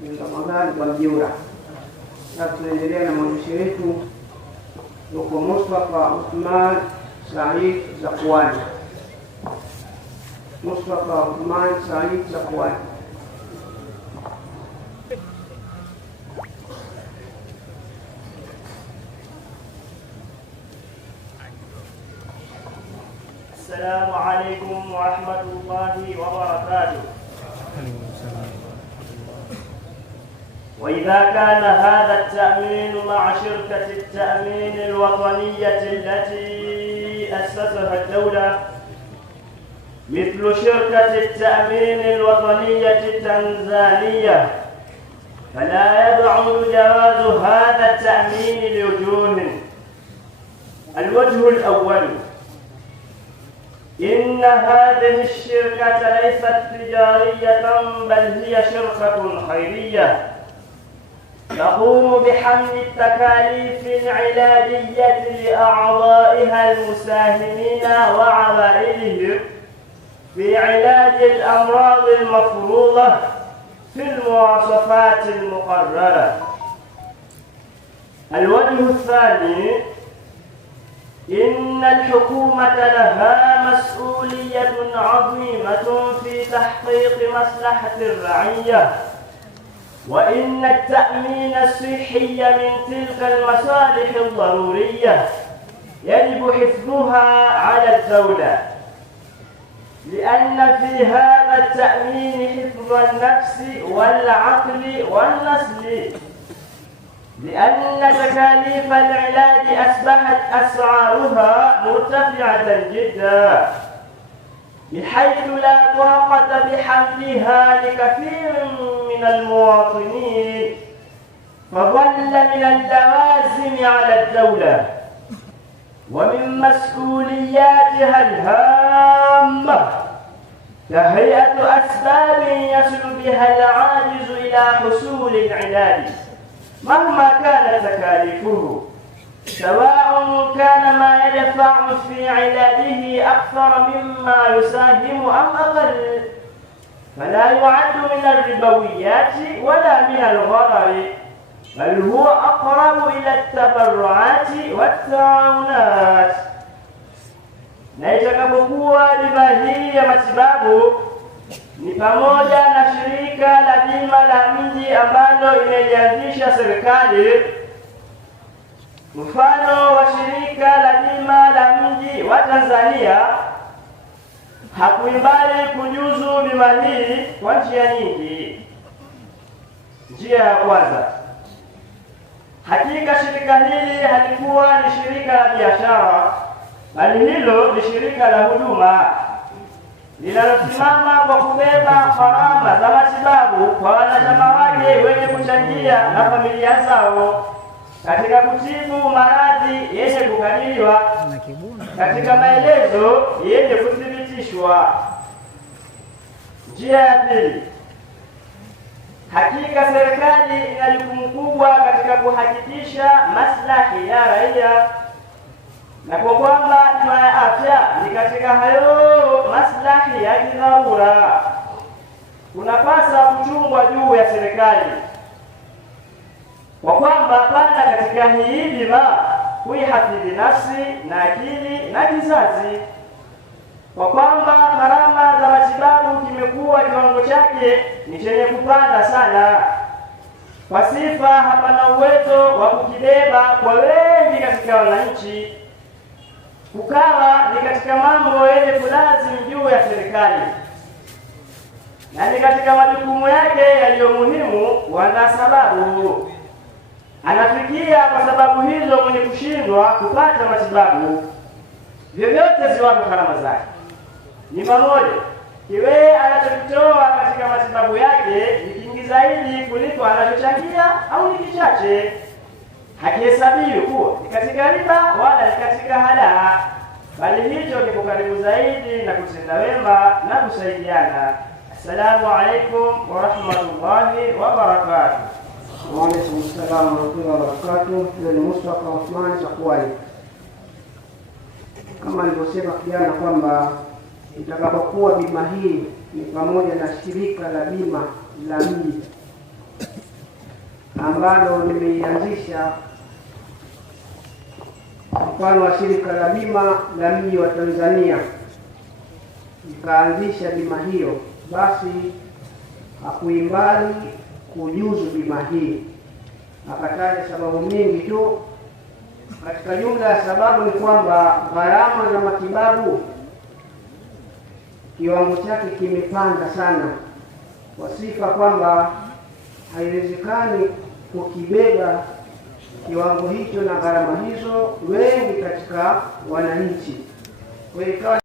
ni Ramadhani kwa Mjura. Sasa tunaendelea na maandishi yetu huko Mustafa Uthman Said Zakwani. Mustafa Uthman Said Zakwani. السلام عليكم ورحمة الله وبركاته. وإذا كان هذا التأمين مع شركة التأمين الوطنية التي أسسها الدولة مثل شركة التأمين الوطنية التنزانية، فلا يبعد جواز هذا التأمين لوجوه. الوجه الأول: إن هذه الشركة ليست تجارية بل هي شركة خيرية تقوم بحمل التكاليف العلاجية لأعضائها المساهمين وعوائلهم في علاج الأمراض المفروضة في المواصفات المقررة. الوجه الثاني: إن الحكومة لها مسؤولية عظيمة في تحقيق مصلحة الرعية، وإن التأمين الصحي من تلك المصالح الضرورية يجب حفظها على الدولة، لأن في هذا التأمين حفظ النفس والعقل والنسل، لأن تكاليف العلاج أصبحت أسعارها مرتفعة جدا بحيث لا طاقة بحملها لكثير من المواطنين، فظل من اللوازم على الدولة ومن مسؤولياتها الهامة تهيئة أسباب يصل بها العاجز إلى حصول العلاج مهما كانت تكاليفه، سواء كان ما يدفع في علاجه أكثر مما يساهم أم أقل، فلا يعد من الربويات ولا من الغرر، بل هو أقرب إلى التبرعات والتعاونات. Na itakapokuwa riba hii ya matibabu ni pamoja na shirika la bima la mji ambalo imelianzisha serikali, mfano wa shirika la bima la mji wa Tanzania hakuimbali kujuzu bima hii kwa njia nyingi. Njia ya kwanza: hakika shirika hili halikuwa ni shirika la biashara, bali hilo ni shirika la huduma linalosimama kwa kubeba gharama za matibabu kwa wanachama wake wenye kuchangia na familia zao katika kutibu maradhi yenye kukadiriwa katika maelezo yenye kuthibitishwa. Njia ya pili: hakika serikali ina jukumu kubwa katika kuhakikisha maslahi ya raia, na kwa kwamba bima ya afya ni katika hayo maslahi ya kidharura, kunapasa kuchungwa juu ya serikali, kwa kwamba pana katika hii bima kuihafidhi nafsi na akili na kizazi, kwa kwamba gharama za matibabu kimekuwa kiwango chake ni chenye kupanda sana, kwa sifa hapana uwezo wa kukibeba kwa wengi katika wananchi, kukawa ni katika mambo yenye kulazimu juu ya serikali na ni katika majukumu yake yaliyo muhimu, wana sababu anafikia kwa sababu hizo mwenye kushindwa kupata matibabu vyovyote ziwapo gharama zake ni pamoja kiwe anachokitoa katika matibabu yake ni kingi zaidi kuliko anachochangia au ni kichache, hakihesabiwi kuwa ni katika riba wala ni katika hadaa, bali hicho kiko karibu zaidi na kutenda wema na kusaidiana. Assalamu alaikum wa rahmatullahi wa barakatuh. Wa alaikum assalam wa rahmatullahi wa barakatuh. Ni Mustafa Uthman Zakwani. Kama nilivyosema kijana kwamba itakapokuwa bima hii ni pamoja na shirika la bima la mji ambalo nimeianzisha, mfano wa shirika la bima la mji wa Tanzania, nikaanzisha bima hiyo, basi hakuimbali kujuzu bima hii. Akataja sababu nyingi tu. Katika jumla ya sababu ni kwamba gharama za matibabu kiwango chake kimepanda sana, kwa sifa kwamba haiwezekani kukibeba kiwango hicho na gharama hizo wengi katika wananchi. Kwa hiyo